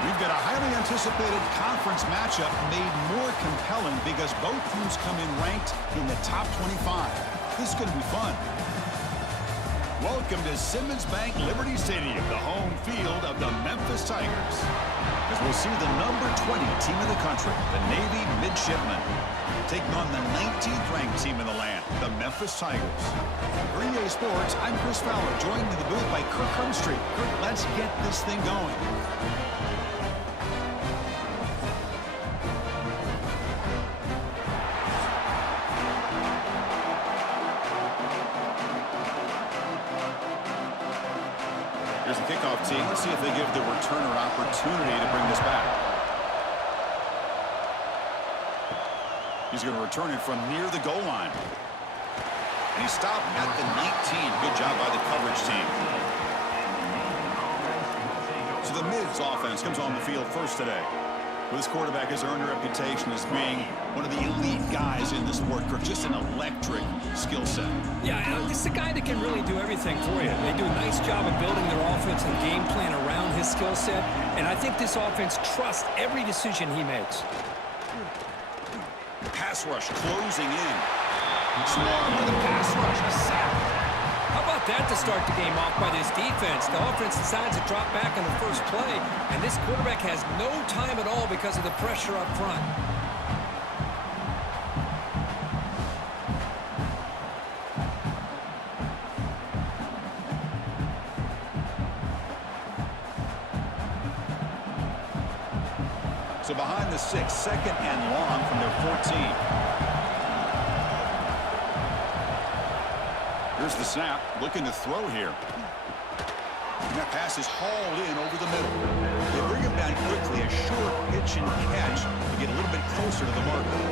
We've got a highly anticipated conference matchup made more compelling because both teams come in ranked in the top 25. This is going to be fun. Welcome to Simmons Bank Liberty Stadium, the home field of the Memphis Tigers. As we'll see the number 20 team in the country, the Navy Midshipmen, taking on the 19th ranked team in the land, the Memphis Tigers. For EA Sports, I'm Chris Fowler, joined in the booth by Kirk Humstreet. Kirk, let's get this thing going. Here's the kickoff team. Let's see if they give the returner opportunity to bring this back. He's going to return it from near the goal line. And he stopped at the 19. Good job by the coverage team. So the Mids offense comes on the field first today. Well, this quarterback has earned a reputation as being one of the elite guys in the sport, Kirk. Just an electric skill set. Yeah, this is a guy that can really do everything for you. They do a nice job of building their offense and game plan around his skill set, and I think this offense trusts every decision he makes. Pass rush closing in. Small with a pass rush, a sack. How about that to start the game off by this defense? The offense decides to drop back on the first play, and this quarterback has no time at all because of the pressure up front. So behind the 6, second and long from their 14. Here's the snap, looking to throw here. And that pass is hauled in over the middle. They bring him down quickly, a short pitch and catch to get a little bit closer to the marker.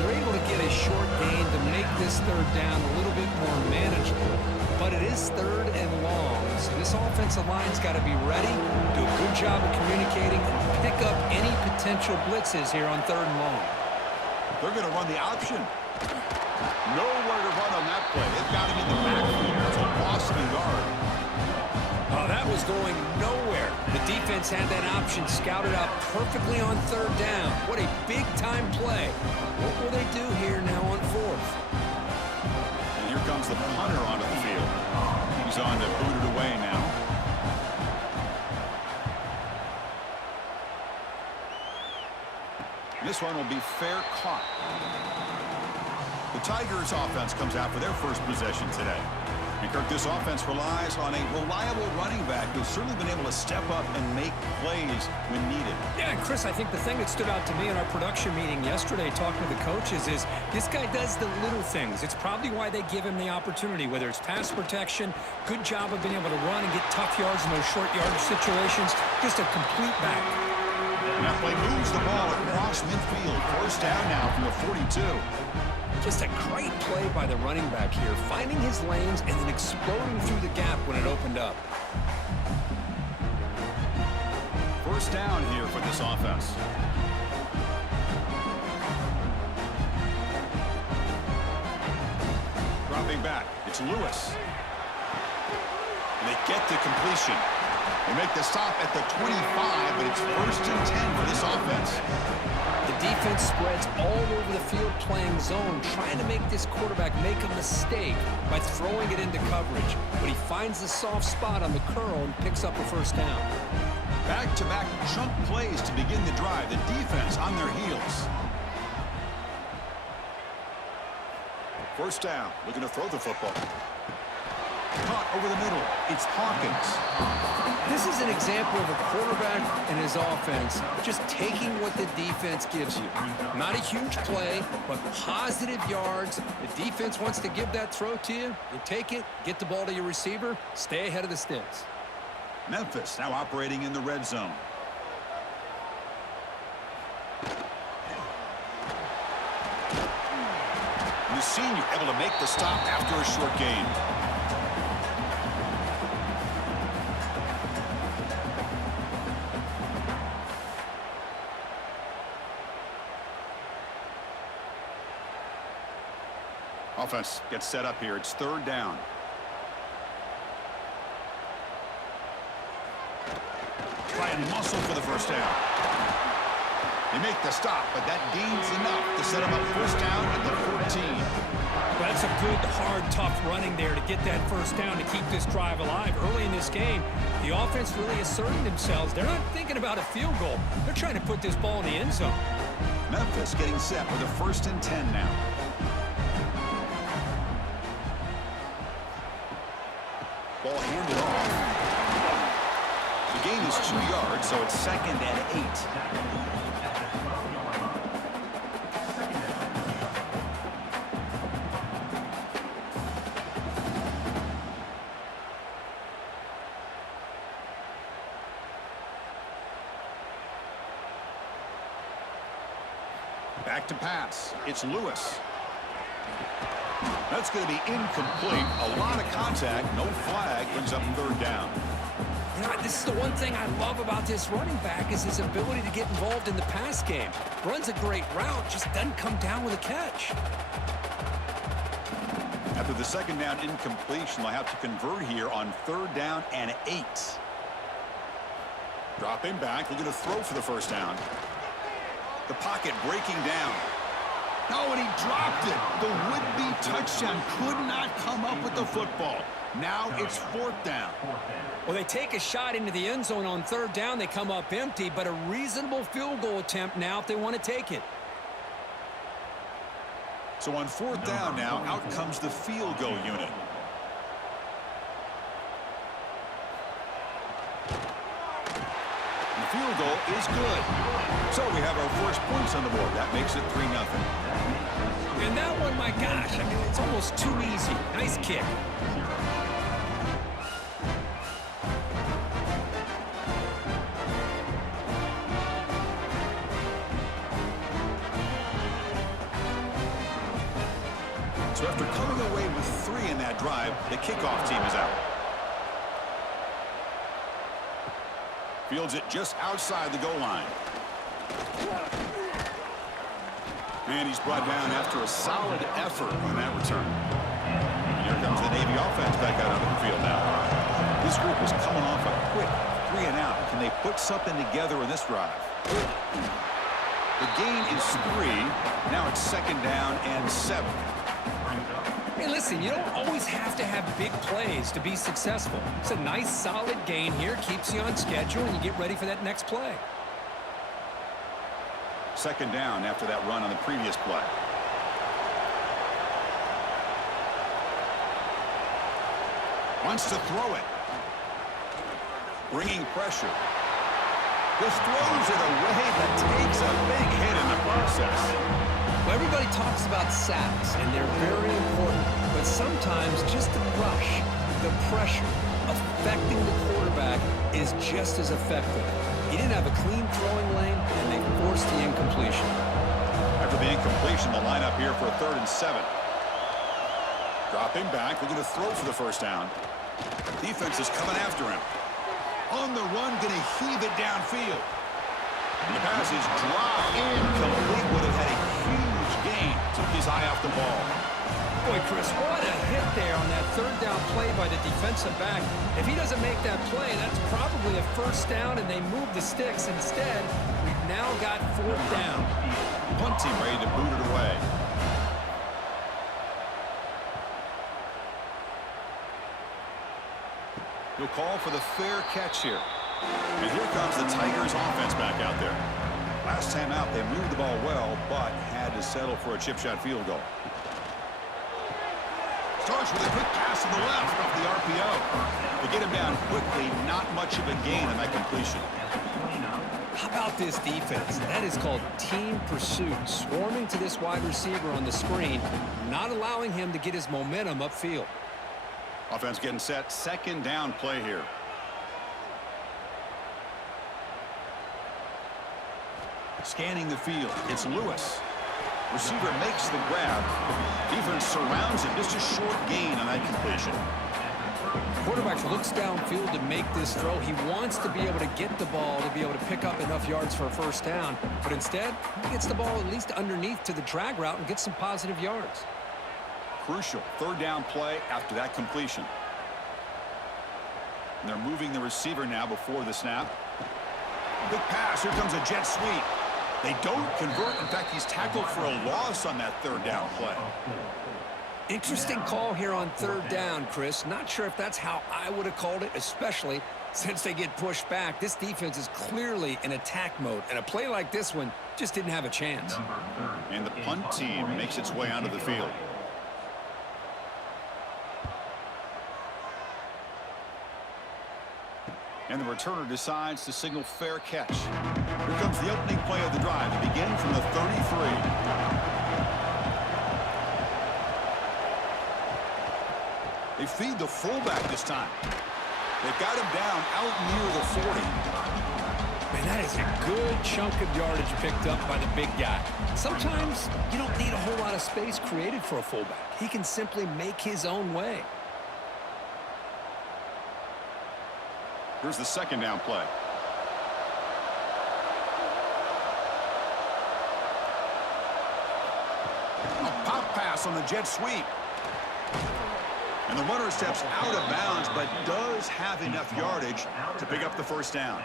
They're able to get a short gain to make this third down a little bit more manageable. But it is third and long, so this offensive line's got to be ready, do a good job of communicating, and pick up any potential blitzes here on third and long. They're going to run the option. Nowhere to run on that play. They've got him in the backfield. It's a Boston guard. Oh, that was going nowhere. The defense had that option scouted out perfectly on third down. What a big-time play. What will they do here now on fourth? And here comes the punter onto the field. He's on to boot it away now. This one will be fair caught. The Tigers offense comes out for their first possession today. And Kirk, this offense relies on a reliable running back who's certainly been able to step up and make plays when needed. Yeah, Chris, I think the thing that stood out to me in our production meeting yesterday talking to the coaches is this guy does the little things. It's probably why they give him the opportunity, whether it's pass protection, good job of being able to run and get tough yards in those short yardage situations, just a complete back. And that play moves the ball across midfield. First down now from the 42. Just a great play by the running back here, finding his lanes and then exploding through the gap when it opened up. First down here for this offense. Dropping back, it's Lewis. And they get the completion. They make the stop at the 25, but it's first and 10 for this offense. The defense spreads all over the field playing zone, trying to make this quarterback make a mistake by throwing it into coverage. But he finds the soft spot on the curl and picks up a first down. Back-to-back chunk plays to begin the drive. The defense on their heels. First down, looking to throw the football. Caught over the middle. It's Hawkins. This is an example of a quarterback and his offense just taking what the defense gives you. Not a huge play, but positive yards. The defense wants to give that throw to you. You take it, get the ball to your receiver, stay ahead of the sticks. Memphis now operating in the red zone. The senior able to make the stop after a short gain. Offense gets set up here. It's third down. try and muscle for the first down. They make the stop, but that gains enough to set them up first down at the 14. That's a good, hard, tough running there to get that first down to keep this drive alive. Early in this game, the offense really asserting themselves. They're not thinking about a field goal. They're trying to put this ball in the end zone. Memphis getting set with a 1st and 10 now. Ball handed off. The gain is 2 yards, so it's 2nd and 8. Back to pass. It's Lewis. That's going to be incomplete. A lot of contact. No flag. Brings up 3rd down. You know, this is the one thing I love about this running back is his ability to get involved in the pass game. Runs a great route, just doesn't come down with a catch. After the 2nd down incompletion, they'll have to convert here on 3rd down and 8. Dropping back. They're going to throw for the first down. The pocket breaking down. Oh, and he dropped it. The would-be touchdown could not come up with the football. Now it's 4th down. Well, they take a shot into the end zone on 3rd down. They come up empty, but a reasonable field goal attempt now if they want to take it. So on 4th down now, out comes the field goal unit. The field goal is good. So we have our first points on the board. That makes it 3-0. And that one, my gosh, I mean, it's almost too easy. Nice kick. So after coming away with 3 in that drive, the kickoff team is out. Fields it just outside the goal line. And he's brought down after a solid effort on that return. And here comes the Navy offense back out onto the field now. This group is coming off a quick 3 and out. Can they put something together in this drive? The gain is 3. Now it's 2nd down and 7. Hey, listen, you don't always have to have big plays to be successful. It's a nice, solid gain here. Keeps you on schedule, and you get ready for that next play. 2nd down after that run on the previous play. Wants to throw it. Bringing pressure. Just throws it away, but takes a big hit in the process. Well, everybody talks about sacks, and they're very important. But sometimes just the rush, the pressure, affecting the quarterback is just as effective. He didn't have a clean throwing lane, and they forced the incompletion. After the incompletion, the lineup here for a 3rd and 7. Dropping back, looking to throw for the first down. Defense is coming after him. On the run, going to heave it downfield. And the pass is dropped incomplete. Would have had a huge gain. Took his eye off the ball. Boy, Chris, what a hit there on that 3rd down play by the defensive back. If he doesn't make that play, that's probably a first down, and they move the sticks. Instead, we've now got 4th down. Punt team ready to boot it away. He'll call for the fair catch here. And here comes the Tigers offense back out there. Last time out, they moved the ball well, but had to settle for a chip shot field goal. Starts with a quick pass to the left off the RPO. They get him down quickly, not much of a gain on that completion. How about this defense? That is called team pursuit. Swarming to this wide receiver on the screen, not allowing him to get his momentum upfield. Offense getting set. 2nd down play here. Scanning the field. It's Lewis. Receiver makes the grab. Defense surrounds him. Just a short gain on that completion. Quarterback looks downfield to make this throw. He wants to be able to get the ball to be able to pick up enough yards for a first down. But instead, he gets the ball at least underneath to the drag route and gets some positive yards. Crucial 3rd down play after that completion. And they're moving the receiver now before the snap. Big pass. Here comes a jet sweep. They don't convert. In fact, he's tackled for a loss on that third down play. Interesting call here on third down, Chris. Not sure if that's how I would have called it, especially since they get pushed back. This defense is clearly in attack mode, and a play like this one just didn't have a chance. And the punt team makes its way onto the field. And the returner decides to signal fair catch. Here comes the opening play of the drive to begin from the 33. They feed the fullback this time. They've got him down out near the 40. Man, that is a good chunk of yardage picked up by the big guy. Sometimes you don't need a whole lot of space created for a fullback. He can simply make his own way. Here's the second down play. A pop pass on the jet sweep. And the runner steps out of bounds, but does have enough yardage to pick up the first down.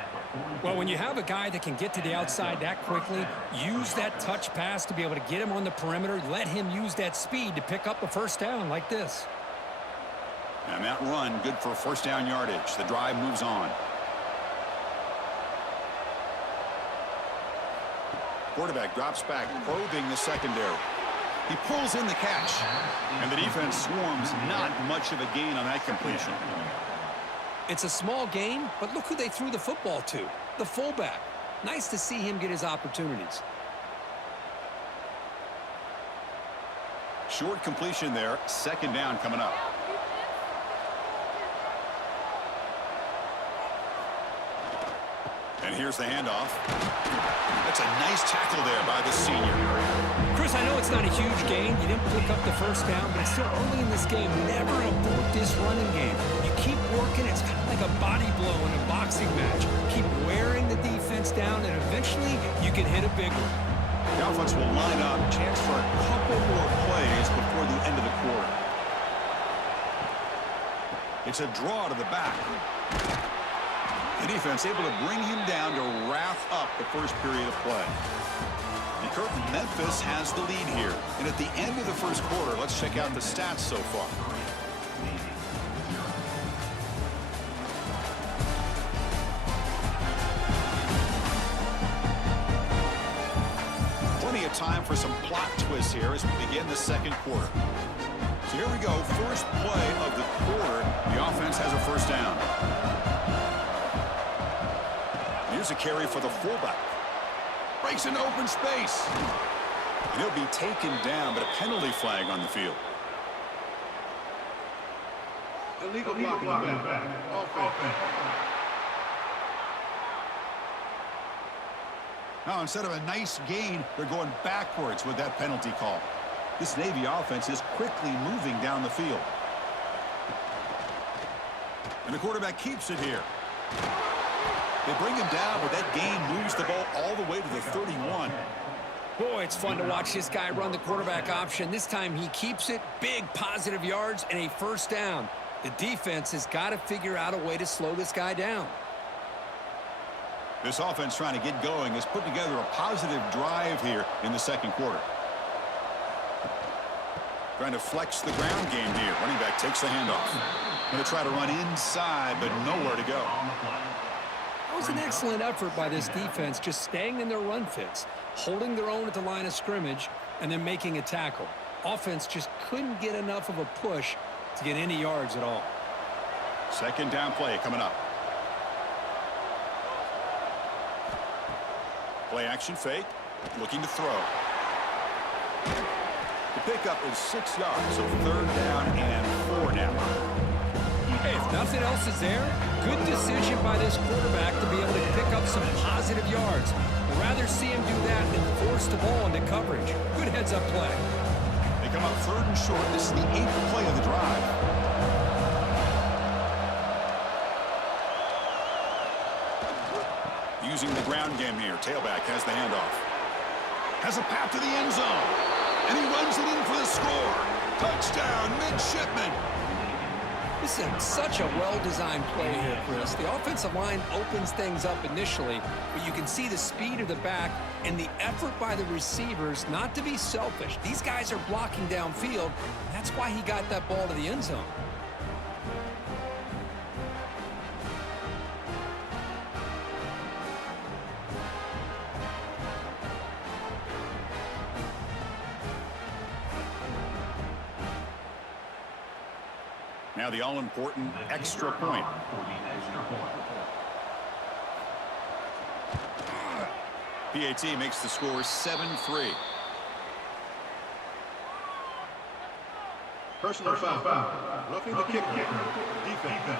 Well, when you have a guy that can get to the outside that quickly, use that touch pass to be able to get him on the perimeter, let him use that speed to pick up a first down like this. And that run, good for first down yardage. The drive moves on. Quarterback drops back, probing the secondary. He pulls in the catch, and the defense swarms. Not much of a gain on that completion. It's a small gain, but look who they threw the football to, the fullback. Nice to see him get his opportunities. Short completion there, second down coming up. And here's the handoff. That's a nice tackle there by the senior. Chris, I know it's not a huge gain. You didn't pick up the first down, but it's still early in this game. Never abort this running game. You keep working. It's kind of like a body blow in a boxing match. Keep wearing the defense down, and eventually you can hit a big one. The offense will line up. Chance for a couple more plays before the end of the quarter. It's a draw to the back. The defense able to bring him down to wrap up the first period of play. And Curtin, Memphis has the lead here. And at the end of the first quarter, let's check out the stats so far. Plenty of time for some plot twists here as we begin the second quarter. So here we go. First play of the quarter. The offense has a first down. Here's a carry for the fullback. Breaks into open space. And he'll be taken down, but a penalty flag on the field. Illegal blocking back. Offense. Now, instead of a nice gain, they're going backwards with that penalty call. This Navy offense is quickly moving down the field. And the quarterback keeps it here. They bring him down, but that gain moves the ball all the way to the 31. Boy, it's fun to watch this guy run the quarterback option. This time he keeps it, big positive yards, and a first down. The defense has got to figure out a way to slow this guy down. This offense trying to get going has put together a positive drive here in the second quarter. Trying to flex the ground game here. Running back takes the handoff. Going to try to run inside, but nowhere to go. That was an excellent effort by this defense, just staying in their run fits, holding their own at the line of scrimmage, and then making a tackle. Offense just couldn't get enough of a push to get any yards at all. Second down play coming up. Play action fake, looking to throw. The pickup is 6 yards, so third down and 4 now. Hey, if nothing else is there, good decision by this quarterback to be able to pick up some positive yards. I'd rather see him do that than force the ball into coverage. Good heads-up play. They come up third and short. This is the 8th play of the drive. Using the ground game here. Tailback has the handoff. Has a path to the end zone. And he runs it in for the score. Touchdown, Midshipmen. This is such a well-designed play here, Chris. The offensive line opens things up initially, but you can see the speed of the back and the effort by the receivers not to be selfish. These guys are blocking downfield. That's why he got that ball to the end zone. Now the all-important extra point. PAT makes the score 7-3. Personal foul. Roughing the kicker. Defense.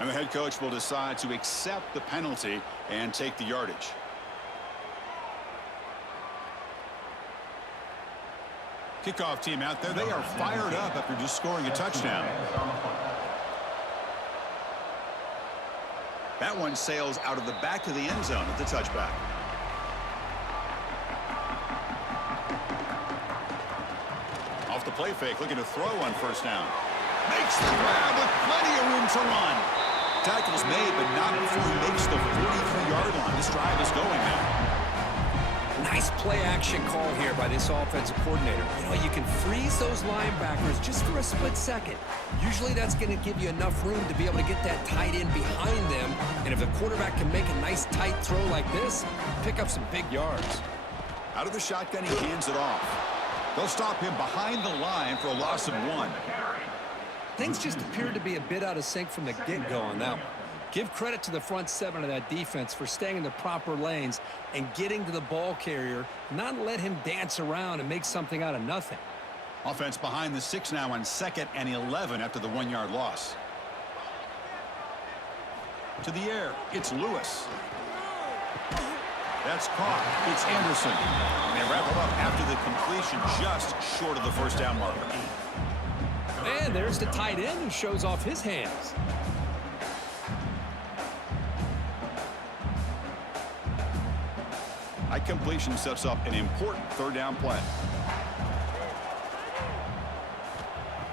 And the head coach will decide to accept the penalty and take the yardage. Kickoff team out there, they are fired up after just scoring a touchdown. That one sails out of the back of the end zone at the touchback. Off the play fake, looking to throw on first down. Makes the grab with plenty of room to run. Tackle's made, but not before he makes the 43-yard line. This drive is going now. Nice play-action call here by this offensive coordinator. You know, you can freeze those linebackers just for a split second. Usually that's going to give you enough room to be able to get that tight end behind them. And if the quarterback can make a nice tight throw like this, pick up some big yards. Out of the shotgun, he hands it off. They'll stop him behind the line for a loss of 1. Things just appeared to be a bit out of sync from the get-go on that one. Give credit to the front seven of that defense for staying in the proper lanes and getting to the ball carrier, not let him dance around and make something out of nothing. Offense behind the 6 now on 2nd and 11 after the 1-yard loss. To the air, it's Lewis. That's caught. It's Anderson. And they wrap it up after the completion just short of the first down marker. And there's the tight end who shows off his hands. High completion sets up an important third down play.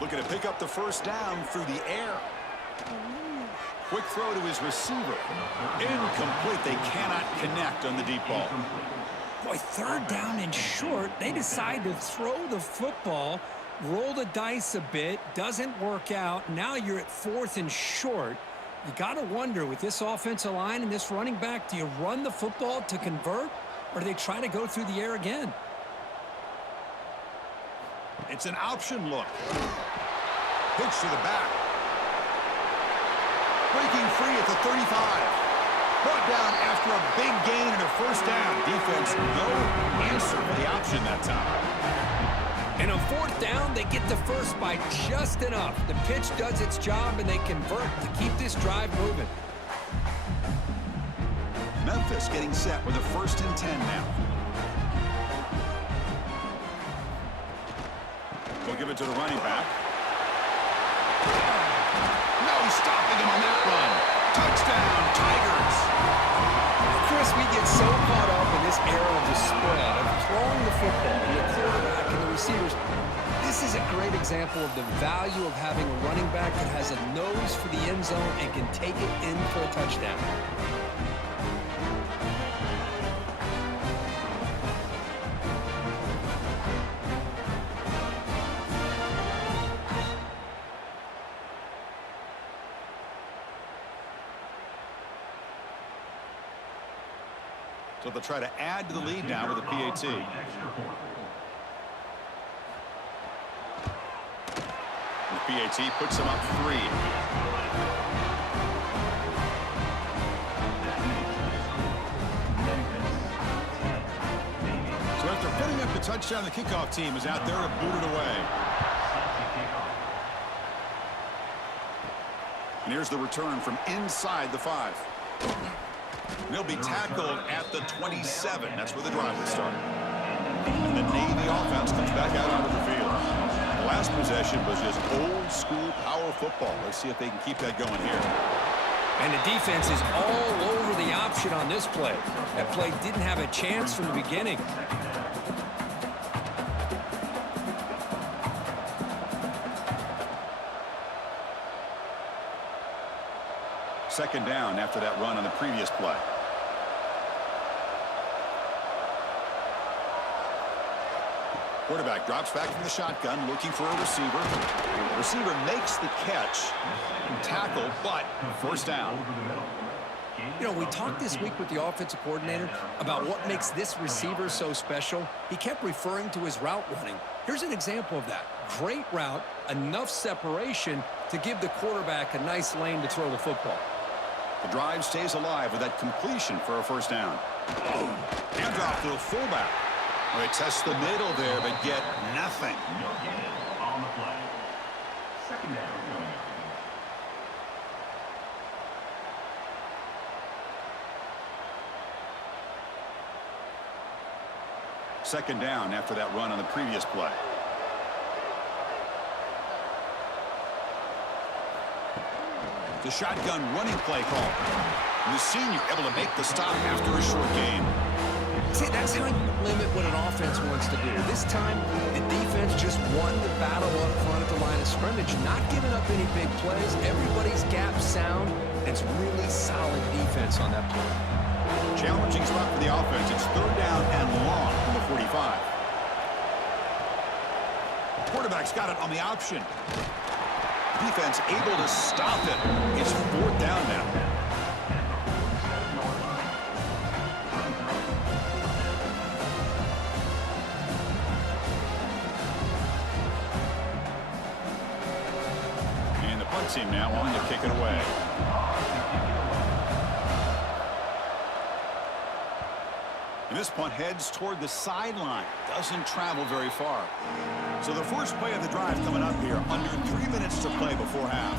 Looking to pick up the first down through the air. Quick throw to his receiver. Incomplete. They cannot connect on the deep ball. Boy, third down and short. They decide to throw the football, roll the dice a bit, doesn't work out. Now you're at 4th and short. You got to wonder, with this offensive line and this running back, do you run the football to convert, or do they try to go through the air again? It's an option look. Pitch to the back. Breaking free at the 35. Brought down after a big gain and a first down. Defense, no answer for the option that time. And on 4th down, they get the first by just enough. The pitch does its job, and they convert to keep this drive moving. Memphis getting set with a 1st and 10 now. We'll give it to the running back. No stopping him on that run. Touchdown, Tigers. Chris, we get so caught up in this era of the spread, of throwing the football, and the quarterback and the receivers. This is a great example of the value of having a running back that has a nose for the end zone and can take it in for a touchdown. So they'll try to add to the lead now with a PAT. The PAT puts them up 3. So after putting up the touchdown, the kickoff team is out there to boot it away. And here's the return from inside the 5. They'll be tackled at the 27. That's where the drive will start. And the Navy offense comes back out onto the field. The last possession was just old school power football. Let's see if they can keep that going here. And the defense is all over the option on this play. That play didn't have a chance from the beginning. Second down after that run on the previous play. Quarterback drops back from the shotgun, looking for a receiver. The receiver makes the catch and tackle, but first down. You know, we talked this week with the offensive coordinator about what makes this receiver so special. He kept referring to his route running. Here's an example of that. Great route, enough separation to give the quarterback a nice lane to throw the football. The drive stays alive with that completion for a first down. Hands off to the fullback. They test the middle there, but get nothing. On the play. Second down. Second down after that run on the previous play. The shotgun running play call. And the senior able to make the stop after a short gain. See, that's how you limit what an offense wants to do. This time, the defense just won the battle up front at the line of scrimmage, not giving up any big plays. Everybody's gap sound. It's really solid defense on that play. Challenging spot for the offense. It's third down and long from the 45. Quarterback's got it on the option. Defense able to stop it. It's fourth down now. And the punt team now on to kick it away. And this punt heads toward the sideline. Doesn't travel very far. So the first play of the drive coming up here. Under 3 minutes to play before half.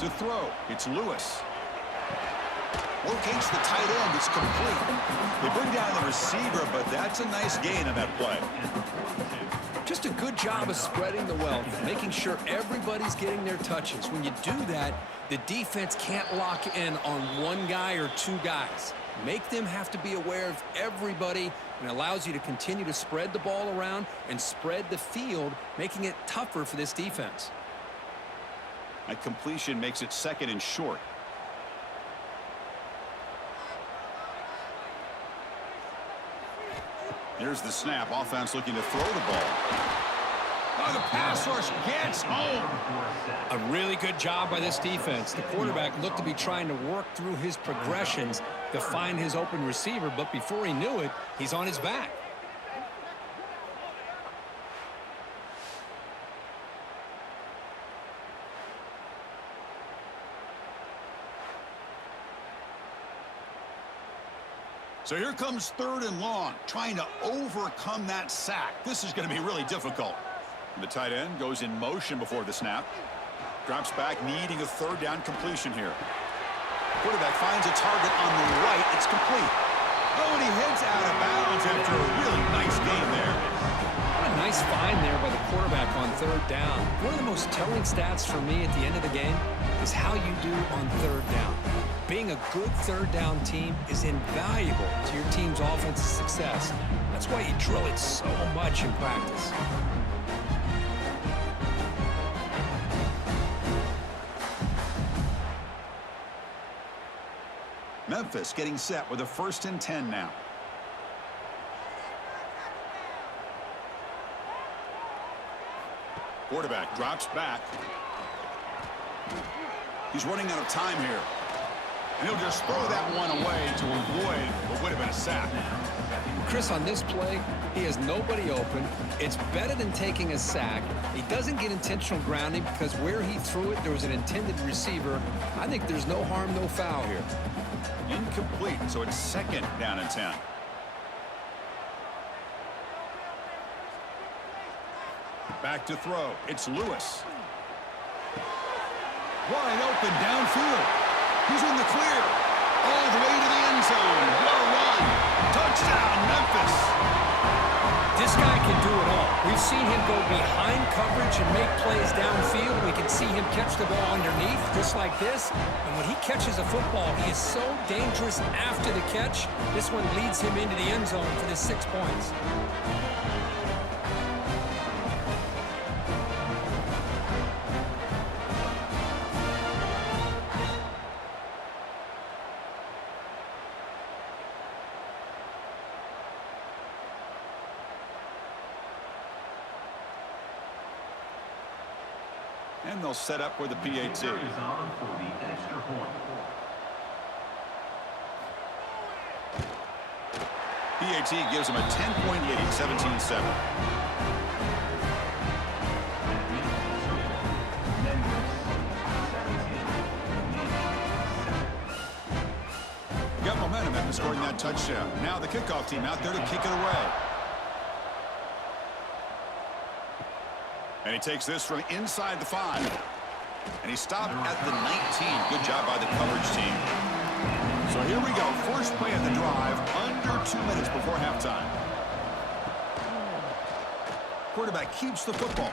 To throw, it's Lewis. Locates the tight end. It's complete. They bring down the receiver, but that's a nice gain on that play. Just a good job of spreading the wealth, making sure everybody's getting their touches. When you do that, the defense can't lock in on one guy or two guys. Make them have to be aware of everybody, and allows you to continue to spread the ball around and spread the field, making it tougher for this defense. That completion makes it second and short. Here's the snap. Offense looking to throw the ball. Oh, the pass rush gets home. A really good job by this defense. The quarterback looked to be trying to work through his progressions to find his open receiver, but before he knew it, he's on his back. So here comes third and long, trying to overcome that sack. This is going to be really difficult. The tight end goes in motion before the snap. Drops back, needing a third down completion here. Quarterback finds a target on the right. It's complete. Oh, and he heads out of bounds after a really nice game there. What a nice find there by the quarterback on third down. One of the most telling stats for me at the end of the game is how you do on third down. Being a good third down team is invaluable to your team's offensive success. That's why you drill it so much in practice. Memphis getting set with a 1st and 10 now. Quarterback drops back. He's running out of time here. And he'll just throw that one away to avoid what would have been a sack. Chris, on this play, he has nobody open. It's better than taking a sack. He doesn't get intentional grounding because where he threw it, there was an intended receiver. I think there's no harm, no foul here. Incomplete, so it's second down and 10. Back to throw. It's Lewis. Wide open downfield. He's in the clear. All the way to the end zone. What a run. Touchdown, Memphis. This guy can do it all. We've seen him go behind coverage and make plays downfield. We can see him catch the ball underneath, just like this. And when he catches a football, he is so dangerous after the catch. This one leads him into the end zone for the 6 points. And they'll set up with the PAT. PAT gives him a 10-point lead, 17-7. Got momentum after scoring that touchdown. Now the kickoff team out there to kick it away. And he takes this from inside the 5. And he stopped at the 19. Good job by the coverage team. So here we go. First play of the drive, under 2 minutes before halftime. Quarterback keeps the football.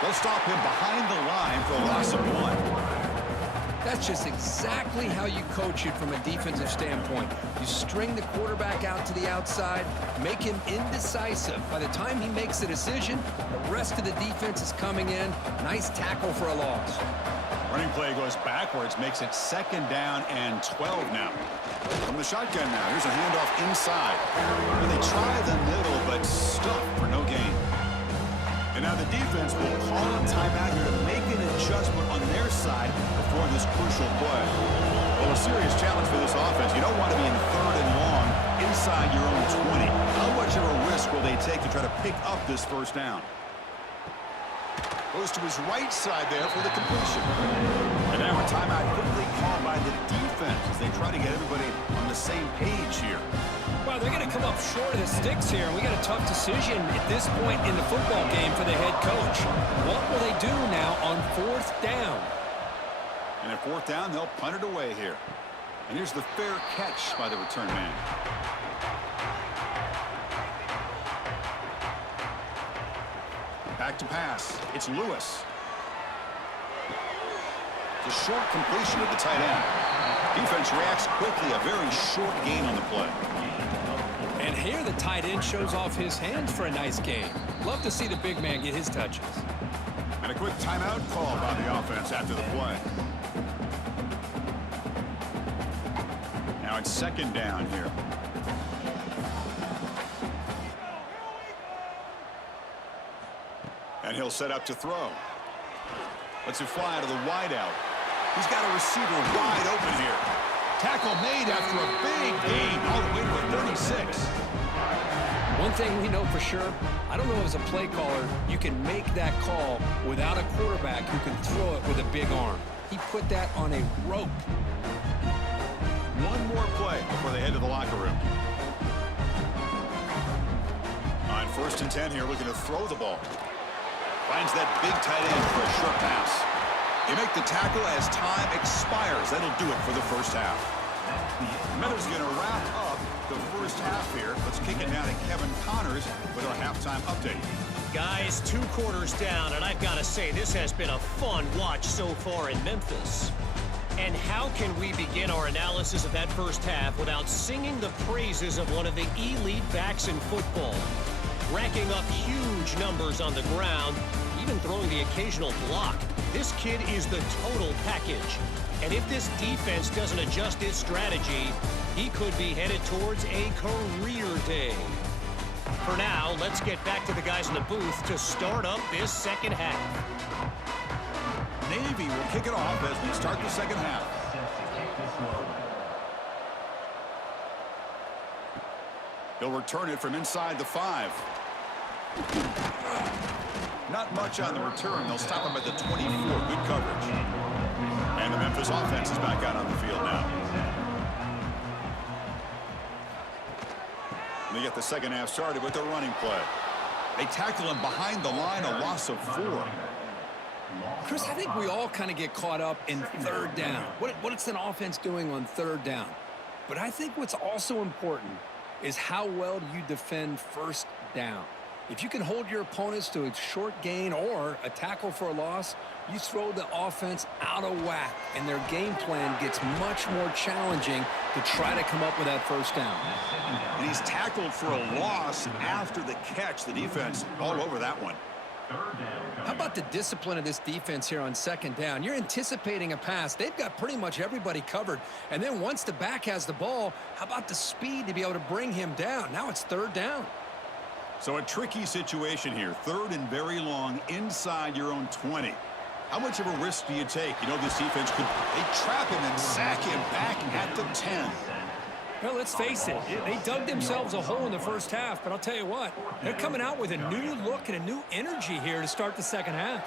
They'll stop him behind the line for a loss of 1. That's just exactly how you coach it from a defensive standpoint. You string the quarterback out to the outside, make him indecisive. By the time he makes a decision, the rest of the defense is coming in. Nice tackle for a loss. Running play goes backwards, makes it 2nd down and 12 now. From the shotgun now, here's a handoff inside. And they try the middle, but stuff for no gain. And now the defense will call a timeout here to make an adjustment on their side before this crucial play. Well, a serious challenge for this offense. You don't want to be in 3rd and long inside your own 20. How much of a risk will they take to try to pick up this 1st down? Goes to his right side there for the completion. And now a timeout quickly called by the defense as they try to get everybody on the same page here. Well, they're going to come up short of the sticks here, and we got a tough decision at this point in the football game for the head coach. What will they do now on 4th down? And at 4th down, they'll punt it away here. And here's the fair catch by the return man. Back to pass. It's Lewis. The short completion of the tight end. Defense reacts quickly. A very short gain on the play. And here the tight end shows off his hands for a nice gain. Love to see the big man get his touches. And a quick timeout call by the offense after the play. Now it's 2nd down here. And he'll set up to throw. Lets it fly out of the wideout. He's got a receiver wide open here. Tackle made after a big gain all the way to the 36. One thing we know for sure, I don't know as a play caller, you can make that call without a quarterback who can throw it with a big arm. He put that on a rope. One more play before they head to the locker room. On 1st and 10 here, looking to throw the ball. Finds that big tight end for a short pass. You make the tackle as time expires. That'll do it for the 1st half. Meadows going to wrap up the 1st half here. Let's kick it down to Kevin Connors with our halftime update. Guys, 2 quarters down, and I've got to say, this has been a fun watch so far in Memphis. And how can we begin our analysis of that 1st half without singing the praises of one of the elite backs in football? Racking up huge numbers on the ground, even throwing the occasional block. This kid is the total package. And if this defense doesn't adjust its strategy, he could be headed towards a career day. For now, let's get back to the guys in the booth to start up this 2nd half. Navy will kick it off as we start the 2nd half. He'll return it from inside the 5. Not much on the return. They'll stop him at the 24. Good coverage. And the Memphis offense is back out on the field now. They get the 2nd half started with their running play. They tackle him behind the line, a loss of 4. Chris, I think we all kind of get caught up in 3rd down. What's an offense doing on 3rd down? But I think what's also important is how well do you defend 1st down. If you can hold your opponents to a short gain or a tackle for a loss, you throw the offense out of whack, and their game plan gets much more challenging to try to come up with that 1st down. And he's tackled for a loss after the catch. The defense all over that one. How about the discipline of this defense here on 2nd down? You're anticipating a pass. They've got pretty much everybody covered. And then once the back has the ball, how about the speed to be able to bring him down? Now it's 3rd down. So a tricky situation here. 3rd and very long inside your own 20. How much of a risk do you take? You know, this defense could trap him and sack him back at the 10. Well, let's face it, they dug themselves a hole in the first half, but I'll tell you what, they're coming out with a new look and a new energy here to start the second half.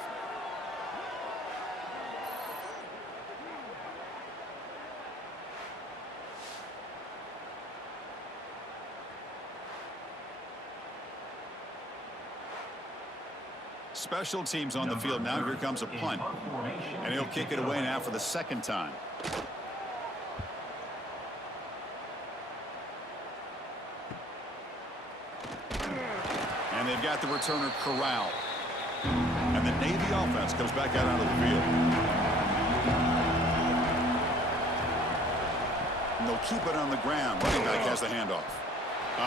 Special teams on the field now. Here comes a punt. And he'll kick it away now for the second time. And they've got the returner corralled. And the Navy offense comes back out onto the field. And they'll keep it on the ground. Running back has the handoff.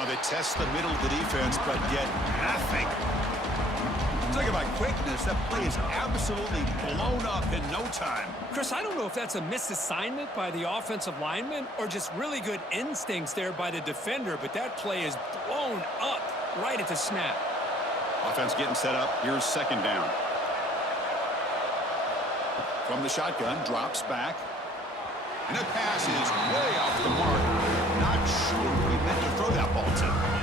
They test the middle of the defense, but get nothing. Talk about quickness. That play is absolutely blown up in no time. Chris, I don't know if that's a misassignment by the offensive lineman or just really good instincts there by the defender, but that play is blown up right at the snap. Offense getting set up. Here's second down. From the shotgun, drops back. And the pass is way off the mark. Not sure who he meant to throw that ball to.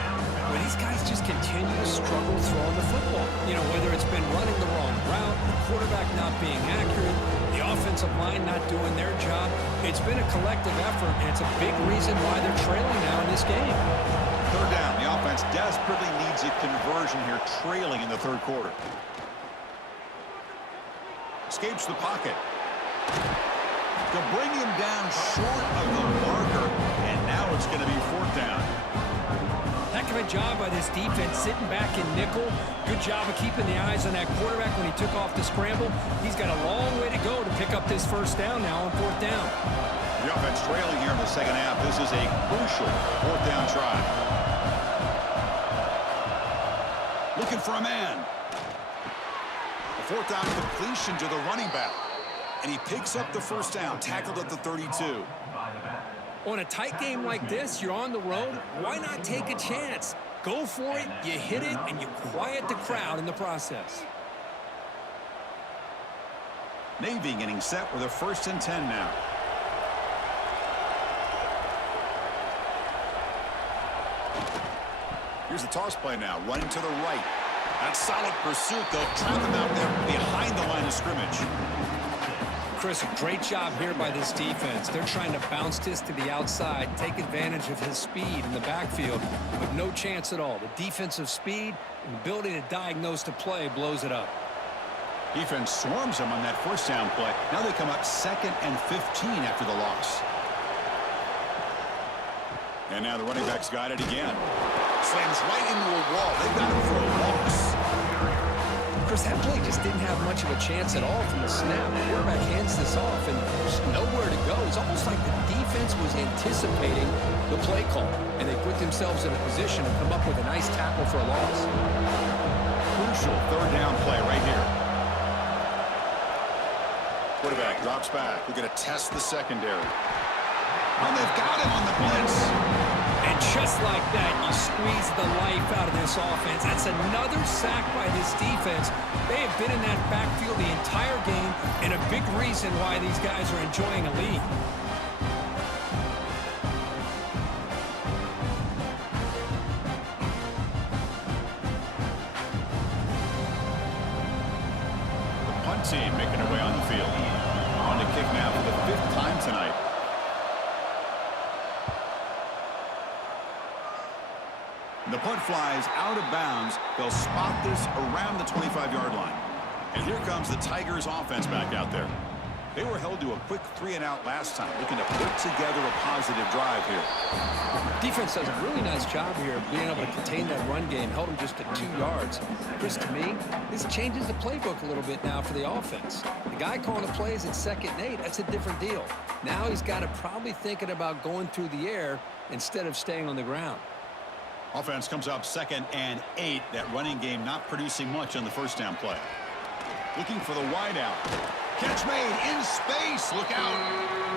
Well, these guys just continue to struggle throwing the football. You know, whether it's been running the wrong route, the quarterback not being accurate, the offensive line not doing their job. It's been a collective effort, and it's a big reason why they're trailing now in this game. Third down. The offense desperately needs a conversion here, trailing in the third quarter. Escapes the pocket. To bring him down short of the marker, and now it's going to be fourth down. Heck of a job by this defense, sitting back in nickel. Good job of keeping the eyes on that quarterback when he took off the scramble. He's got a long way to go to pick up this first down now on fourth down. The offense trailing here in the second half. This is a crucial fourth down try. Looking for a man. A fourth down completion to the running back. And he picks up the first down, tackled at the 32. On a tight game like this, you're on the road, why not take a chance? Go for it, you hit it, and you quiet the crowd in the process. Navy getting set with a 1st and 10 now. Here's the toss play now, running to the right. That's solid pursuit, though. Trap him out there behind the line of scrimmage. Chris, a great job here by this defense. They're trying to bounce this to the outside, take advantage of his speed in the backfield, but no chance at all. The defensive speed and ability to diagnose the play blows it up. Defense swarms him on that first down play. Now they come up 2nd and 15 after the loss. And now the running back's got it again. Slams right into a wall. They've got him for a loss. Chris, that play just didn't have much of a chance at all from the snap. The quarterback hands this off, and there's nowhere to go. It's almost like the defense was anticipating the play call, and they put themselves in a position to come up with a nice tackle for a loss. Crucial third down play right here. Quarterback drops back. We're going to test the secondary. And they've got him on the blitz. And just like that, you squeeze the life out of this offense. That's another sack by this defense. They have been in that backfield the entire game, and a big reason why these guys are enjoying a lead. The punt team making their way on the field. On to kick now for the 5th time tonight. The punt flies out of bounds. They'll spot this around the 25-yard line. And here comes the Tigers offense back out there. They were held to a quick 3-and-out last time, looking to put together a positive drive here. Defense does a really nice job here of being able to contain that run game, held them just to 2 yards. Chris, to me, this changes the playbook a little bit now for the offense. The guy calling the plays at 2nd and 8, that's a different deal. Now he's got to probably thinking about going through the air instead of staying on the ground. Offense comes up 2nd and 8. That running game not producing much on the first down play. Looking for the wideout. Catch made in space. Look out.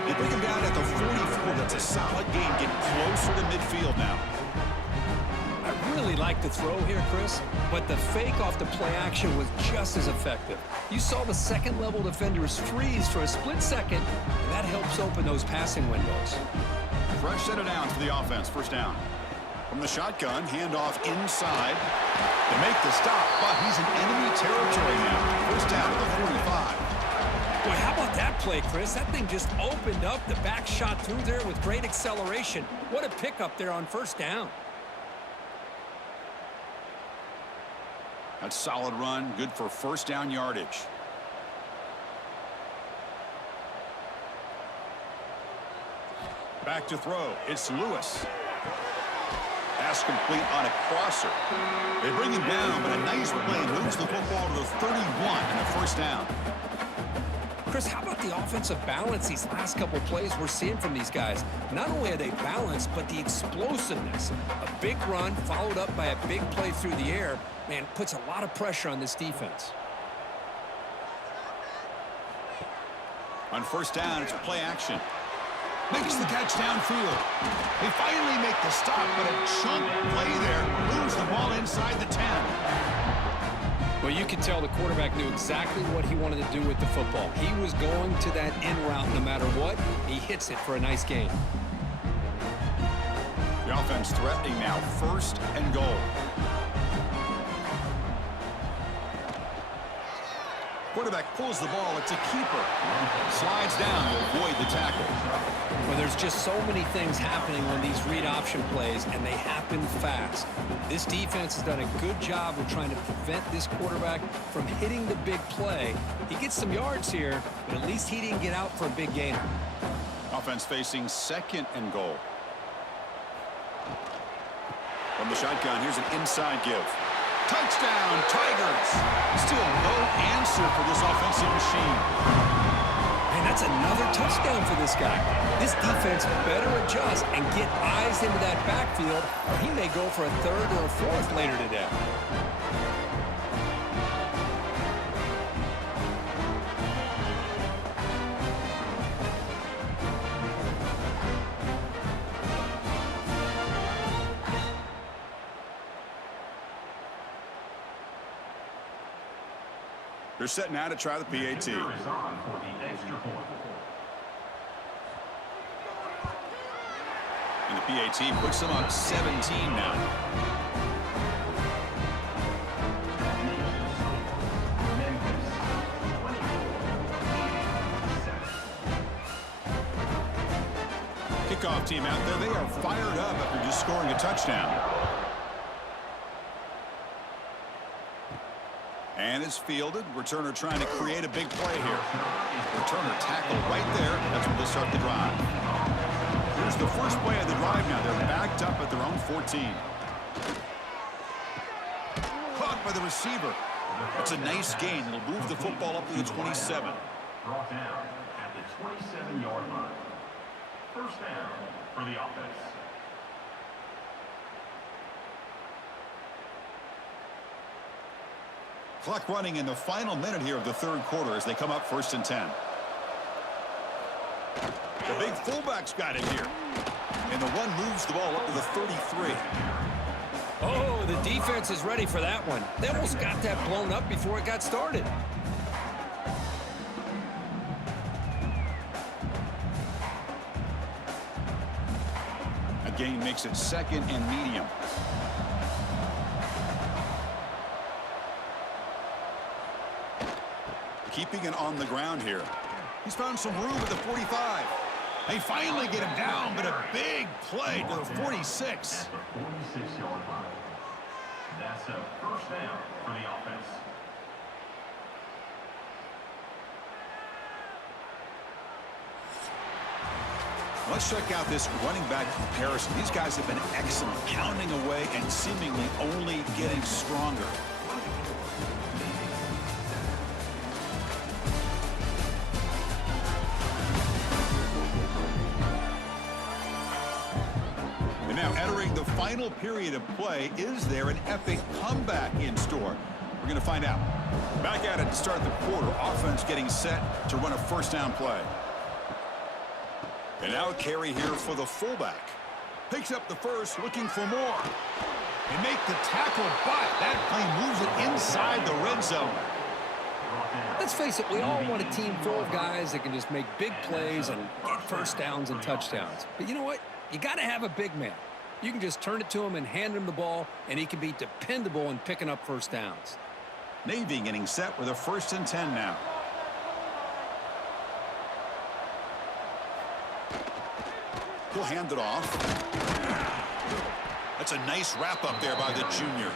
They bring him down at the 44. That's a solid gain. Getting closer to midfield now. I really like the throw here, Chris, but the fake off the play action was just as effective. You saw the second-level defenders freeze for a split second, and that helps open those passing windows. Fresh set of downs for the offense. First down. From the shotgun, handoff inside. They make the stop, but he's in enemy territory now. First down to the 45. Boy, how about that play, Chris? That thing just opened up. The back shot through there with great acceleration. What a pickup there on first down. That's a solid run, good for first down yardage. Back to throw. It's Lewis. Pass complete on a crosser. They bring him down, but a nice play moves the football to the 31 and a first down. Chris, how about the offensive balance these last couple plays we're seeing from these guys? Not only are they balanced, but the explosiveness. A big run followed up by a big play through the air, man, puts a lot of pressure on this defense. On first down, it's play action. Makes the catch downfield. They finally make the stop, but a chunk play there. Moves the ball inside the 10. Well, you could tell the quarterback knew exactly what he wanted to do with the football. He was going to that in route no matter what. He hits it for a nice gain. The offense threatening now, first and goal. Quarterback pulls the ball. It's a keeper. Slides down to avoid the tackle. Well, there's just so many things happening on these read option plays, and they happen fast. This defense has done a good job of trying to prevent this quarterback from hitting the big play. He gets some yards here, but at least he didn't get out for a big gainer. Offense facing second and goal. From the shotgun, here's an inside give. Touchdown, Tigers! Still no answer for this offensive machine. And that's another touchdown for this guy. This defense better adjust and get eyes into that backfield, or he may go for a third or a fourth later today. They're setting out to try the PAT. And the PAT puts them up 17 now. Kickoff team out there. They are fired up after just scoring a touchdown. And is fielded. Returner trying to create a big play here. Returner tackled right there. That's where they start the drive. Here's the first play of the drive now. They're backed up at their own 14. Caught by the receiver. That's a nice gain. It'll move the football up to the 27. Brought down at the 27-yard line. First down for the offense. Clock running in the final minute here of the third quarter as they come up first and 10. The big fullback's got it here. And the one moves the ball up to the 33. Oh, the defense is ready for that one. They almost got that blown up before it got started. A gain makes it second and medium. Keeping it on the ground here. He's found some room at the 45. They finally get him down, but a big play to the 46. At the 46-yard line. That's a first down for the offense. Let's check out this running back comparison. These guys have been excellent, pounding away and seemingly only getting stronger. Now entering the final period of play, is there an epic comeback in store? We're going to find out. Back at it to start the quarter. Offense getting set to run a first down play. And now a carry here for the fullback. Picks up the first, looking for more. They make the tackle, but that play moves it inside the red zone. Let's face it, we all want a team full of guys that can just make big plays and get first downs and touchdowns. But you know what? You got to have a big man. You can just turn it to him and hand him the ball, and he can be dependable in picking up first downs. Navy getting set with a 1st and 10 now. He'll hand it off. That's a nice wrap up there by the junior.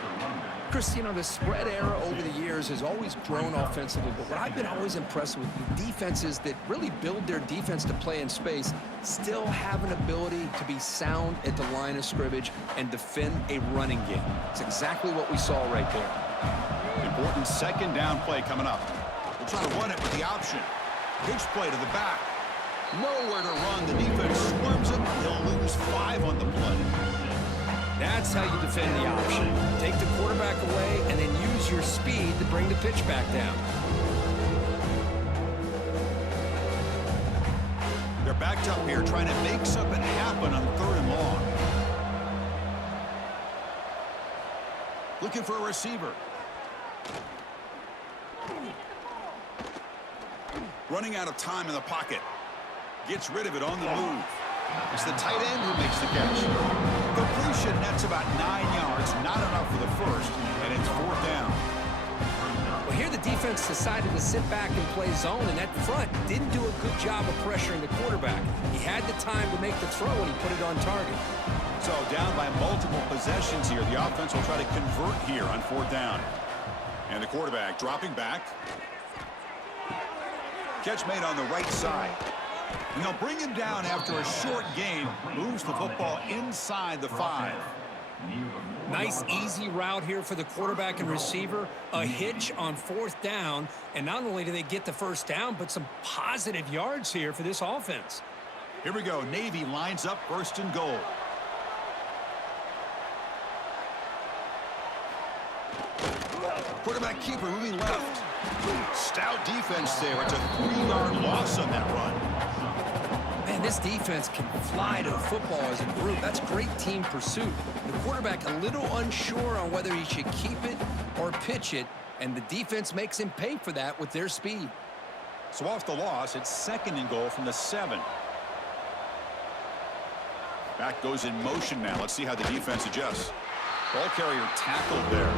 Chris, you know, the spread era over the years has always grown offensively, but what I've been always impressed with defenses that really build their defense to play in space still have an ability to be sound at the line of scrimmage and defend a running game. It's exactly what we saw right there. Important 2nd down play coming up. We'll try to run it with the option. Pitch play to the back. Nowhere to run. The defense swarms him. He'll lose 5 on the play. That's how you defend the option. Take the quarterback away and then use your speed to bring the pitch back down. They're backed up here trying to make something happen on 3rd and long. Looking for a receiver. Running out of time in the pocket. Gets rid of it on the move. It's the tight end who makes the catch. Completion nets about 9 yards, not enough for the first, and it's 4th down. Well, here the defense decided to sit back and play zone, and that front didn't do a good job of pressuring the quarterback. He had the time to make the throw, and he put it on target. So down by multiple possessions here, the offense will try to convert here on 4th down. And the quarterback dropping back. Catch made on the right side. And they'll bring him down after a short gain. Moves the football inside the 5. Nice, easy route here for the quarterback and receiver. A hitch on 4th down. And not only do they get the first down, but some positive yards here for this offense. Here we go. Navy lines up 1st and goal. Quarterback keeper moving left. Stout defense there. It's a 3-yard loss on that run. Man, this defense can fly to the football as a group. That's great team pursuit. The quarterback a little unsure on whether he should keep it or pitch it, and the defense makes him pay for that with their speed. So off the loss, it's 2nd and goal from the 7. Back goes in motion now. Let's see how the defense adjusts. Ball carrier tackled there.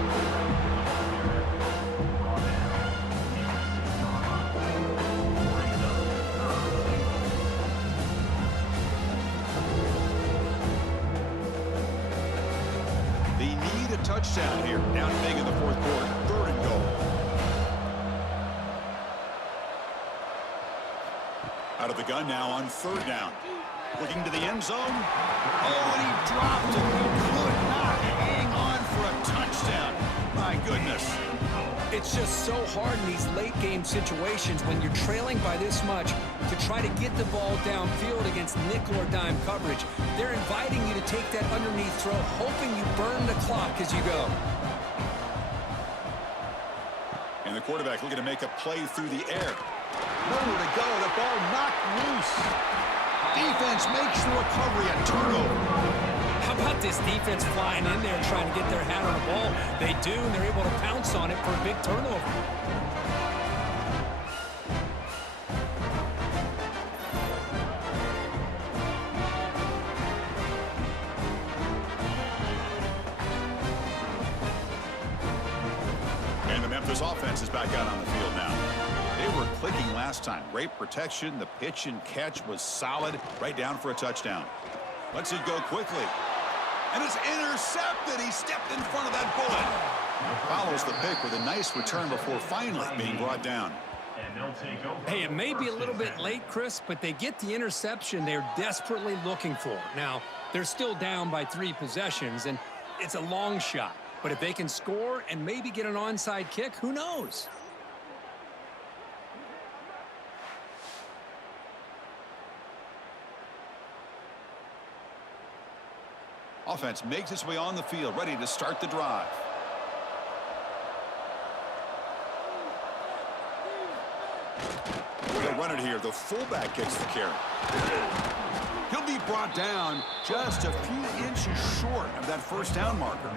Touchdown here, down big in the 4th quarter. 3rd and goal. Out of the gun now on 3rd down. Looking to the end zone. Oh, and he dropped it. He could not hang on for a touchdown. My goodness. It's just so hard in these late-game situations when you're trailing by this much to try to get the ball downfield against nickel or dime coverage. They're inviting you to take that underneath throw, hoping you burn the clock as you go. And the quarterback looking to make a play through the air. Nowhere to go. The ball knocked loose. Defense makes the recovery, a turnover. How about this defense flying in there and trying to get their hat on the ball? They do, and they're able to pounce on it for a big turnover. And the Memphis offense is back out on the field now. They were clicking last time. Great protection. The pitch and catch was solid. Right down for a touchdown. Lets it go quickly. And it's intercepted. He stepped in front of that bullet. Follows the pick with a nice return before finally being brought down. Hey, it may be a little bit late, Chris, but they get the interception they're desperately looking for. Now, they're still down by 3 possessions, and it's a long shot. But if they can score and maybe get an onside kick, who knows? Offense makes its way on the field, ready to start the drive. They'll run it here. The fullback gets the carry. He'll be brought down just a few inches short of that first down marker.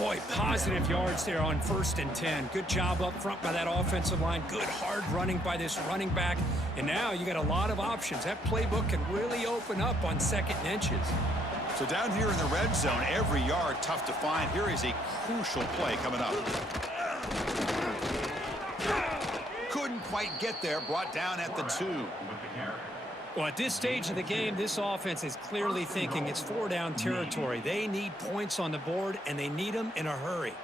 Boy, positive yards there on 1st and 10. Good job up front by that offensive line. Good hard running by this running back. And now you got a lot of options. That playbook can really open up on 2nd and inches. So down here in the red zone, every yard tough to find. Here is a crucial play coming up. Couldn't quite get there, brought down at the 2. Well, at this stage of the game, this offense is clearly thinking it's 4-down territory. They need points on the board, and they need them in a hurry.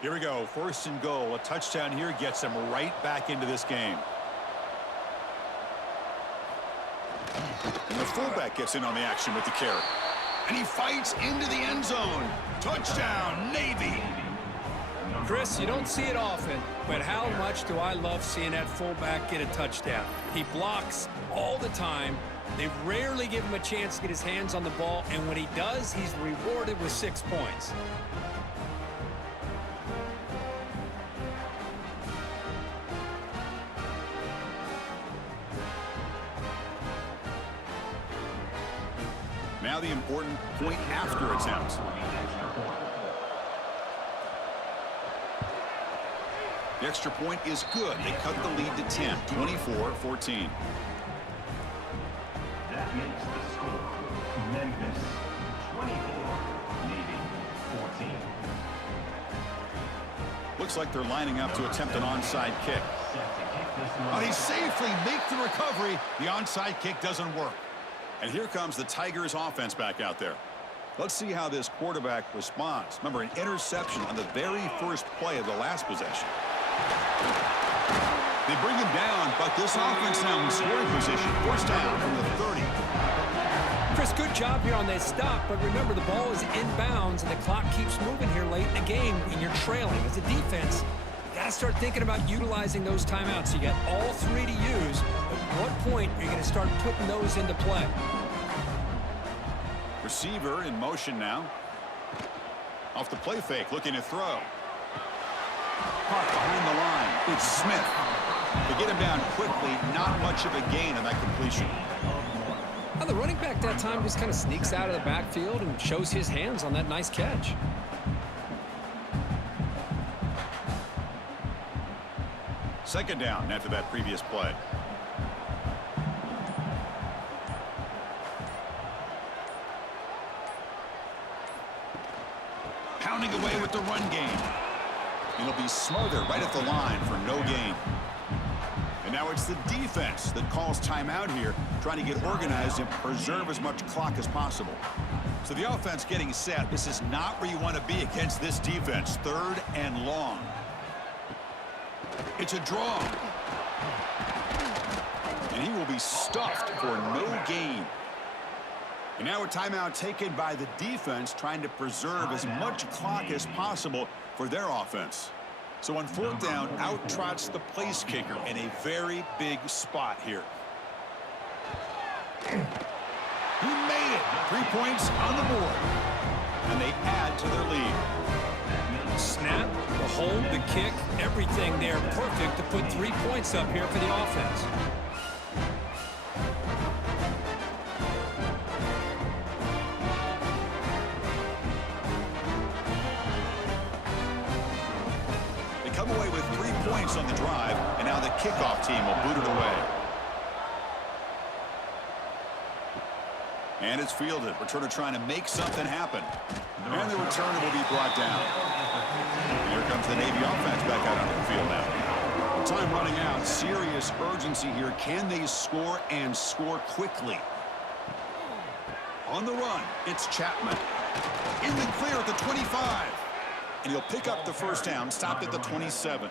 Here we go, 1st and goal. A touchdown here gets them right back into this game. And the fullback gets in on the action with the carry. And he fights into the end zone. Touchdown, Navy. Chris, you don't see it often, but how much do I love seeing that fullback get a touchdown? He blocks all the time. They rarely give him a chance to get his hands on the ball, and when he does, he's rewarded with 6 points. Now the important point after attempt. The extra point is good. They cut the lead to 10, 24-14. That makes the score Memphis 24, Navy 14. Looks like they're lining up to attempt an onside kick. Oh, they safely make the recovery. The onside kick doesn't work. And here comes the Tigers offense back out there. Let's see how this quarterback responds. Remember, an interception on the very first play of the last possession. They bring him down, but this offense now in scoring position. 1st down from the 30. Chris, good job here on that stop, but remember the ball is inbounds and the clock keeps moving here late in the game when you're trailing. As a defense, you got to start thinking about utilizing those timeouts. You got all 3 to use. At what point are you going to start putting those into play? Receiver in motion now. Off the play fake, looking to throw. Caught behind the line. It's Smith. They get him down quickly. Not much of a gain on that completion. Now the running back that time just kind of sneaks out of the backfield and shows his hands on that nice catch. Second down after that previous play. Pounding away with the run game. It'll be smothered right at the line for no gain. And now it's the defense that calls timeout here, trying to get organized and preserve as much clock as possible. So the offense getting set. This is not where you want to be against this defense. 3rd and long. It's a draw. And he will be stuffed for no gain. And now a timeout taken by the defense, trying to preserve as much clock as possible for their offense. So on 4th down, out trots the place kicker in a very big spot here. He made it. 3 points on the board. And they add to their lead. Snap, the hold, the kick, everything there perfect to put 3 points up here for the offense. Come away with 3 points on the drive, and now the kickoff team will boot it away. And it's fielded. Returner trying to make something happen. And the returner will be brought down. And here comes the Navy offense back out onto the field now. Time running out. Serious urgency here. Can they score and score quickly? On the run, it's Chapman. In the clear at the 25. And he'll pick up the 1st down, stopped at the 27.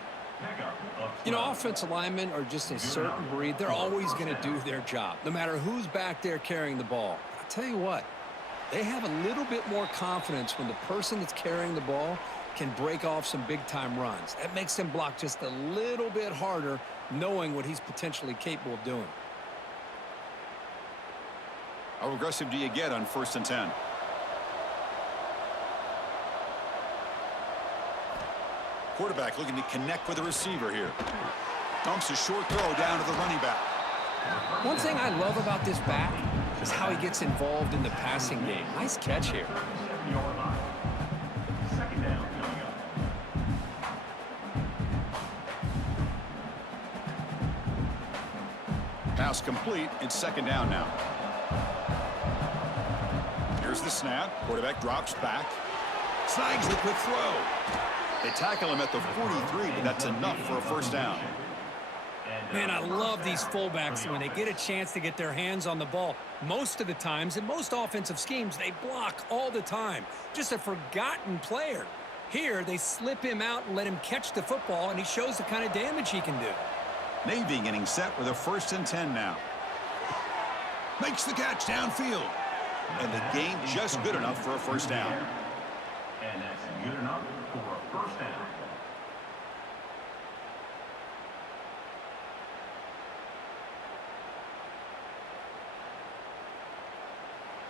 You know, offensive linemen are just a certain breed. They're always going to do their job, no matter who's back there carrying the ball. I'll tell you what, they have a little bit more confidence when the person that's carrying the ball can break off some big-time runs. That makes them block just a little bit harder, knowing what he's potentially capable of doing. How aggressive do you get on 1st and 10? Quarterback looking to connect with the receiver here. Dumps a short throw down to the running back. One thing I love about this back is how he gets involved in the passing game. Nice catch here. 37-yard line. Second down coming up. Pass complete. It's second down now. Here's the snap. Quarterback drops back. Snags the quick throw. They tackle him at the 43, but that's enough for a first down. Man, I love these fullbacks when they get a chance to get their hands on the ball. Most of the times, in most offensive schemes, they block all the time. Just a forgotten player. Here, they slip him out and let him catch the football, and he shows the kind of damage he can do. Navy getting set with a 1st and 10 now. Makes the catch downfield. And the gain just good enough for a first down. And that's good enough for a first down.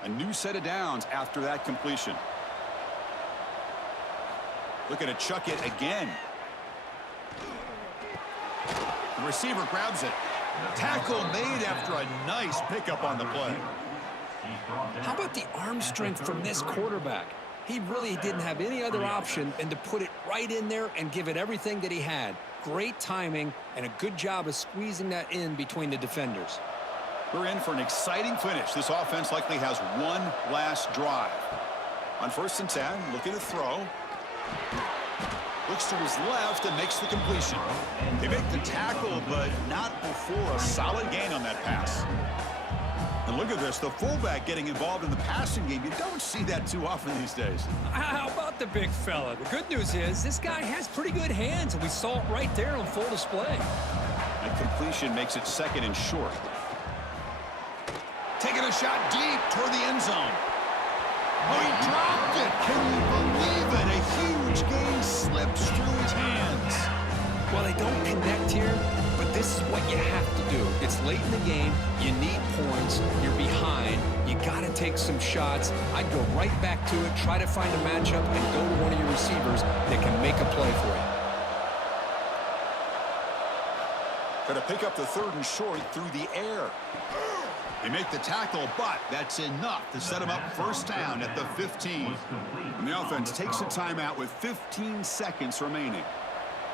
A new set of downs after that completion. Looking to chuck it again. The receiver grabs it. Tackle made after a nice pickup on the play. How about the arm strength from this quarterback? He really didn't have any other option than to put it right in there and give it everything that he had. Great timing and a good job of squeezing that in between the defenders. We're in for an exciting finish. This offense likely has one last drive. On 1st and 10, looking to throw. Looks to his left and makes the completion. They make the tackle, but not before a solid gain on that pass. And look at this, the fullback getting involved in the passing game. You don't see that too often these days. How about the big fella? The good news is this guy has pretty good hands, and we saw it right there on full display. And completion makes it 2nd and short. Taking a shot deep toward the end zone. Oh, he dropped it. Can you believe it? A huge gain slips through his hands. Well, they don't connect here, but this is what you have to do. It's late in the game. You need points. You're behind. You got to take some shots. I'd go right back to it, try to find a matchup, and go to one of your receivers that can make a play for you. Going to pick up the 3rd and short through the air. They make the tackle, but that's enough to set him up first down at the 15. And the offense takes a timeout with 15 seconds remaining.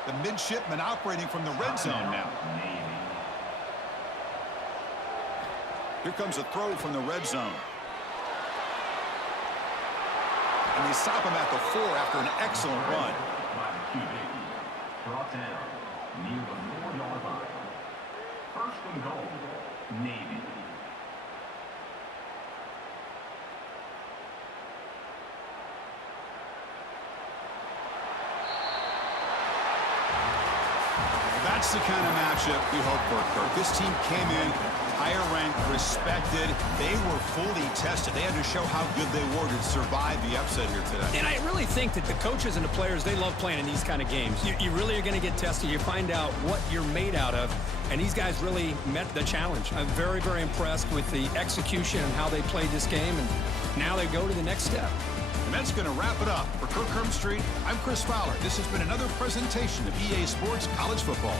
The midshipmen operating from the red zone now. Here comes a throw from the red zone. And they stop him at the 4 after an excellent run. Brought down near the 4-yard line. 1st and goal, Navy. That's the kind of matchup we hope for, Kirk. This team came in higher ranked, respected. They were fully tested. They had to show how good they were to survive the upset here today. And I really think that the coaches and the players, they love playing in these kind of games. You really are going to get tested. You find out what you're made out of. And these guys really met the challenge. I'm very, very impressed with the execution and how they played this game. And now they go to the next step. And that's going to wrap it up. For Kirk Street, I'm Chris Fowler. This has been another presentation of EA Sports College Football.